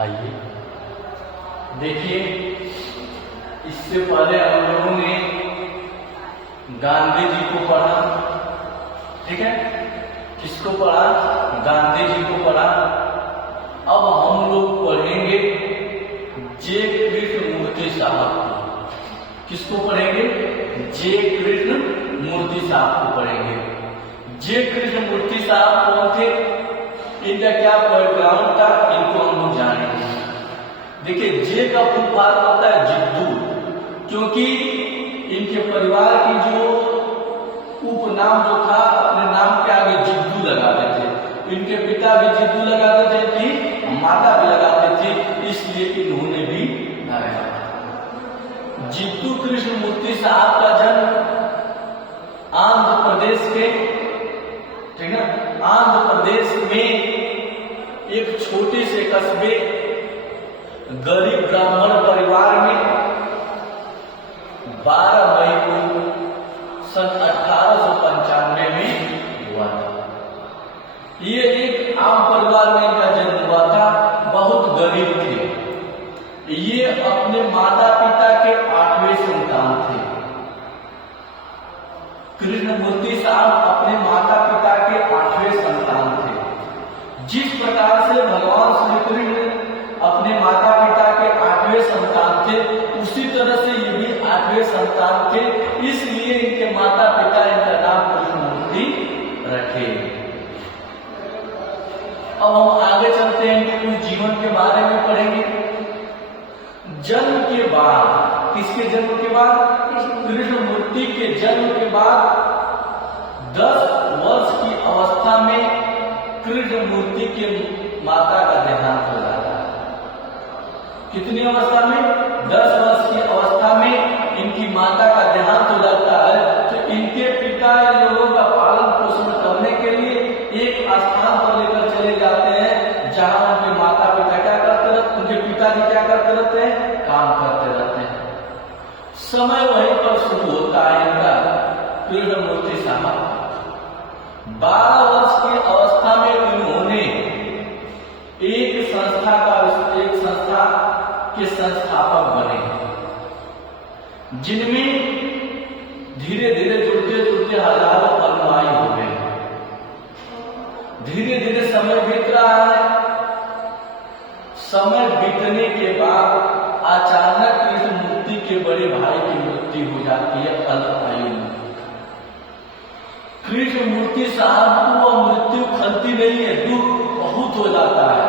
आइए देखिए, इससे पहले हम लोगों ने गांधी जी को पढ़ा, ठीक है। किसको पढ़ा? गांधी जी को पढ़ा। अब हम लोग पढ़ेंगे जे कृष्णमूर्ति साहब को। किसको पढ़ेंगे? जे कृष्णमूर्ति साहब को पढ़ेंगे। जे कृष्णमूर्ति साहब कौन थे? इनका क्या बैकग्राउंड था, इनको हम लोग जानेंगे। देखिए, जे का फुल फॉर्म होता है जिद्दू, क्योंकि इनके परिवार की जो उपनाम जो था, अपने नाम के आगे जिद्दू लगाते थे। इनके पिता भी जिद्दू लगाते थे, इनकी माता भी लगाते थे, इसलिए इन्होंने भी लगाया। जिद्दू कृष्णमूर्ति साहब का जन्म आंध्र प्रदेश के, ठीक है, आंध्र प्रदेश में एक छोटे से कस्बे गरीब ब्राह्मण परिवार में 12 मई को सन 1895 में हुआ था। ये एक आम परिवार में इनका जन्म हुआ था। बहुत गरीब थे। ये अपने माता पिता के 8वें संतान थे। कृष्णमूर्ति साहब अपने माता पिता के 8वें संतान थे। जिस प्रकार से भगवान श्री कृष्ण अपने माता पिता के 8वें संतान थे, उसी तरह से ये भी 8वें संतान थे, इसलिए इनके माता पिता इनका नाम कृष्णमूर्ति रखे। अब हम आगे चलते हैं, इनके कुछ जीवन के बारे में पढ़ेंगे। जन्म के बाद, किसके जन्म के बाद? कृष्णमूर्ति के जन्म के बाद 10 वर्ष की अवस्था में कृष्णमूर्ति के माता का देहांत हो जाता है। कितनी अवस्था में? 10 वर्ष की अवस्था में इनकी माता का देहांत हो जाता है। तो इनके पिता इन लोगों का पालन पोषण करने के लिए एक स्थान पर लेकर चले जाते हैं, जहां उनके माता पिता क्या करते रहते, उनके पिताजी क्या करते रहते हैं? काम करते रहते हैं। समय वहीं पर शुरू होता है इनका। कृष्णमूर्ति साहब 12 वर्ष की अवस्था में इन्होंने एक संस्था के संस्थापक बने, जिनमें धीरे धीरे जुड़ते हजारों अनुयायी हो गए। धीरे धीरे समय बीत रहा है। समय बीतने के बाद अचानक कृष्णमूर्ति के बड़े भाई की मृत्यु हो जाती है अल्प आयु में। कृष्णमूर्ति साहब को वह मृत्यु खलती नहीं है, दुख बहुत हो जाता है,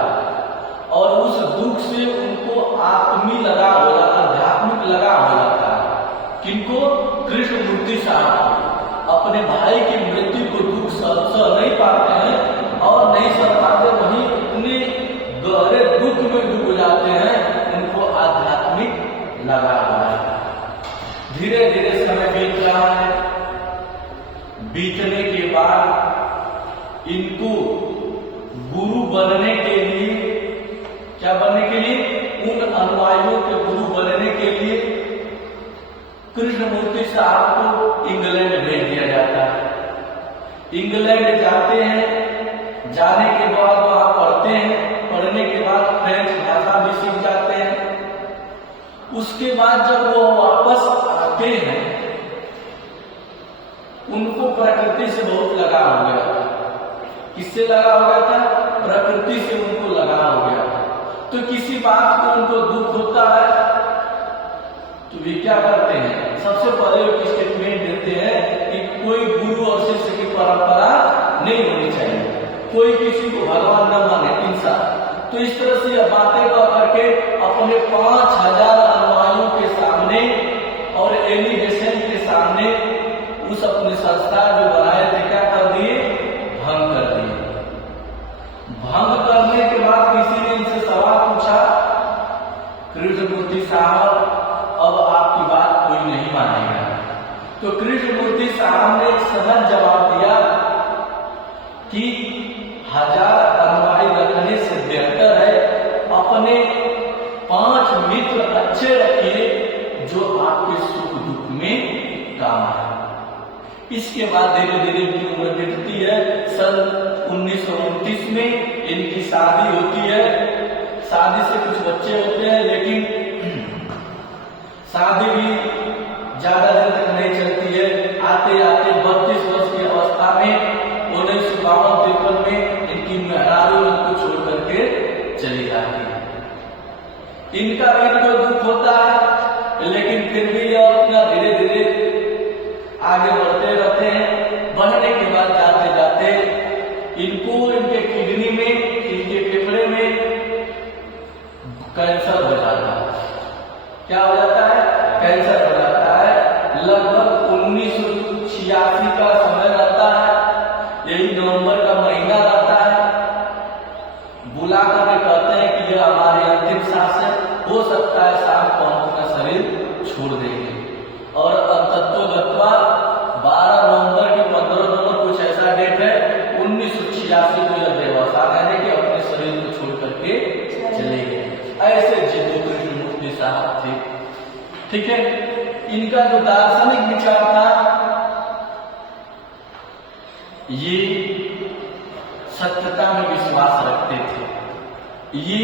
और उस दुख से उनको आत्मी लगाव हो जाता है, आध्यात्मिक लगाव हो जाता है। किनको? कृष्णमूर्ति साहब अपने भाई की मृत्यु को दुख सह नहीं पाते हैं, और नहीं सह पाते, वहीं इतने गहरे दुख में डूब जाते हैं, उनको आध्यात्मिक लगाव हो जाता है। धीरे धीरे समय बीत रहा है। बीतने के बाद इनको गुरु बनने के लिए, क्या बनने के लिए? उन अनुयायियों के गुरु बनने के लिए कृष्णमूर्ति साहब को इंग्लैंड भेज दिया जाता है। इंग्लैंड जाते हैं। जाने के बाद वहां पढ़ते हैं। पढ़ने के बाद फ्रेंच भाषा भी सीख जाते हैं। उसके बाद जब वो वापस आते हैं, उनको प्रकृति से बहुत लगाव हो गया था। किससे लगाव हो गया था? प्रकृति से उनको लगाव हो गया था। तो किसी बात को उनको दुख होता है, तो वे क्या करते हैं? सबसे पहले एक स्टेटमेंट देते हैं कि कोई गुरु और शिष्य की परंपरा नहीं होनी चाहिए, कोई किसी को भगवान न माने, इंसान। तो इस तरह से यह बातें कह करके अपने 5000 अनुयायियों के सामने और एलिगेशन के सामने उस अपने संस्था जो बनाए थे, क्या कर दिए? भंग कर दिए। भंग करने के बाद किसी ने इनसे सवाल पूछा, कृष्णमूर्ति साहब, अब आपकी बात कोई नहीं मानेगा। तो कृष्णमूर्ति साहब ने एक सहज जवाब दिया कि 1000 अनुयायी रखने से बेहतर है अपने 5 मित्र अच्छे रखिए, जो आपके सुख दुख में काम आए। इसके बाद धीरे धीरे इनकी उम्र बीतती है। सन 1929 में इनकी शादी होती है। शादी से कुछ बच्चे होते हैं, लेकिन शादी भी ज्यादा दिन तक नहीं चलती है। आते आते 32 वर्ष की अवस्था में 1952-53 में इनकी मेहरारू उनको छोड़ करके चली जाती है। इनका भी तो दुख होता है, लेकिन फिर भी यह अपना धीरे धीरे आगे बढ़ते रहते हैं। बढ़ने के बाद जाते जाते इनको इनके किडनी में, इनके फेफड़े में कैंसर हो जाता है। क्या हो जाता है? कैंसर हो जाता है। लगभग 1986 का समय रहता है, यही नवंबर का महीना रहता है। बुला करके कहते हैं कि यह हमारी अंतिम सांस है, हो सकता है शाम को हम अपना शरीर छोड़ देंगे। और अंततोगत्वा 12 नवंबर की 15 नवंबर कुछ ऐसा डेट है 1986 को यह देवस्थान है कि अपने शरीर को छोड़ करके चले गए। ऐसे जिद्दू कृष्णमूर्ति साहब थे। ठीक है, इनका जो दार्शनिक विचार था, ये सत्यता में विश्वास रखते थे। ये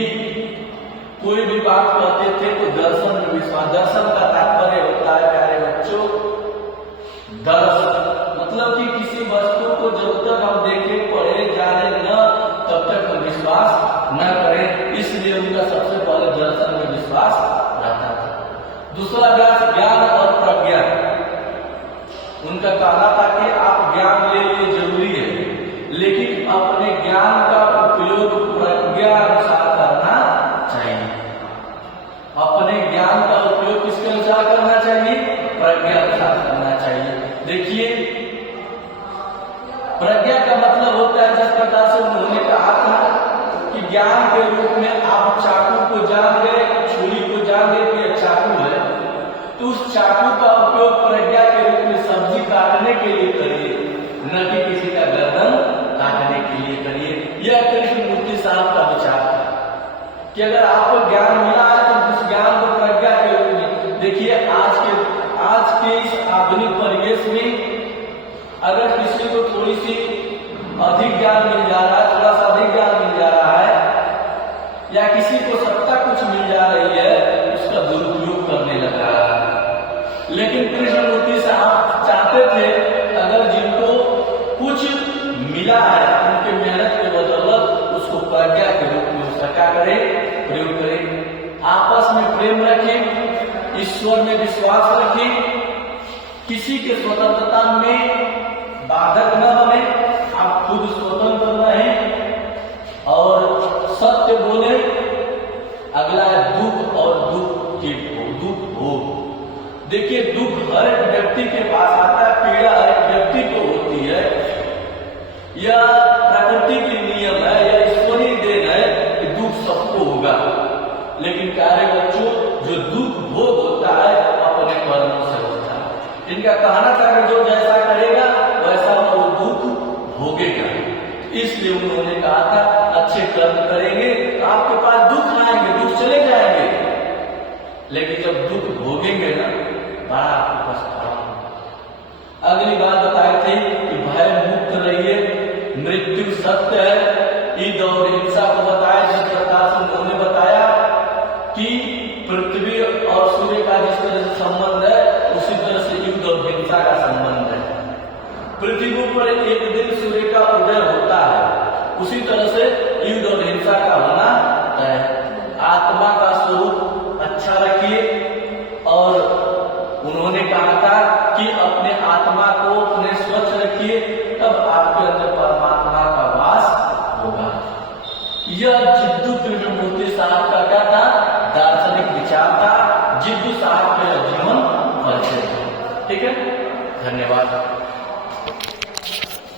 कोई भी बात कहते थे तो दर्शन में विश्वास। दर्शन का तात्पर्य होता है प्यारे बच्चों, दर्शन मतलब कि किसी वस्तु को जब तक हम देखे, पढ़े, जाने न, तब तक हम विश्वास न करें। इसलिए उनका सबसे पहले दर्शन में विश्वास रहता था। दूसरा ज्ञान और प्रज्ञा। उनका कहना था कि आप ज्ञान ले लिए जरूरी है, लेकिन अपने ज्ञान का उपयोग प्रज्ञा अनुसार करना चाहिए। अपने ज्ञान का उपयोग किसके अनुसार करना चाहिए? प्रज्ञा अनुसार करना चाहिए। देखिए, प्रज्ञा का मतलब होता है, जिस प्रकार से उन्होंने कहा था कि ज्ञान के रूप में आप चाकू को जान गए, छुरी को जान गए कि यह चाकू है, तो उस चाकू का उपयोग प्रज्ञा के रूप में सब्जी काटने के लिए करिए, न कि किसी का गर्दन काटने के लिए करिए। यह कृष्णमूर्ति साहब का विचार था कि अगर आपको ज्ञान मिला है तो उस ज्ञान को प्रज्ञा के रूप में देखिए। आज के इस आधुनिक परिवेश में अगर किसी को थोड़ी सी अधिक ज्ञान मिल जा रहा है, थोड़ा सा अधिक ज्ञान मिल जा रहा है, या किसी को सत्ता कुछ मिल जा रही है, उसका दुरुपयोग करने लग रहा है। लेकिन कृष्णमूर्ति साहब चाहते थे अगर जिनको कुछ मिला है, उनके मेहनत के बदौलत उसको प्रज्ञा के रूप में उसका क्या करें? प्रयोग करें। आपस में प्रेम रखें, ईश्वर में विश्वास रखें, किसी के स्वतंत्रता में बाधक न बने, आप खुद स्वतंत्र रहें और सत्य बोले। अगला है दुख और दुख भोग। देखिए, दुख हर एक व्यक्ति के पास आता है, पीड़ा हर एक व्यक्ति को होती है। यह प्रकृति की नियम है, यह ईश्वरीय देन है कि दुख सबको होगा। लेकिन प्यारे बच्चों, जो दुख भोग होता है अपने कर्मों से होता है। इनका कहना था कि जो जैसा करेगा वैसा वो दुख भोगेगा। इसलिए उन्होंने कहा था अच्छे कर्म करेंगे तो आपके पास दुख आएंगे, दुख चले जाएंगे, लेकिन जब दुख भोगेंगे ना, बड़ा आपको पछतावा। अगली बात बताए थे कि भय मुक्त रहिए, मृत्यु सत्य है। ईद और हिंसा को बताया, जिस प्रकार से उन्होंने बताया कि पृथ्वी और सूर्य का जिस तरह से संबंध है, उसी तरह से युद्ध और हिंसा का संबंध है। पृथ्वी पर एक दिन सूर्य का उदय होता है, उसी तरह से युद्ध और हिंसा का होना है। आत्मा का स्वरूप अच्छा रखिए, और उन्होंने कहा था कि अपने आत्मा को अपने स्वच्छ रखिए, तब आपके अंदर परमात्मा का वास होगा। यह जिद्दू कृष्णमूर्ति साहब का क्या था? दार्शनिक विचार था। जिद्दू साहब का जीवन परिचय। ठीक है, धन्यवाद।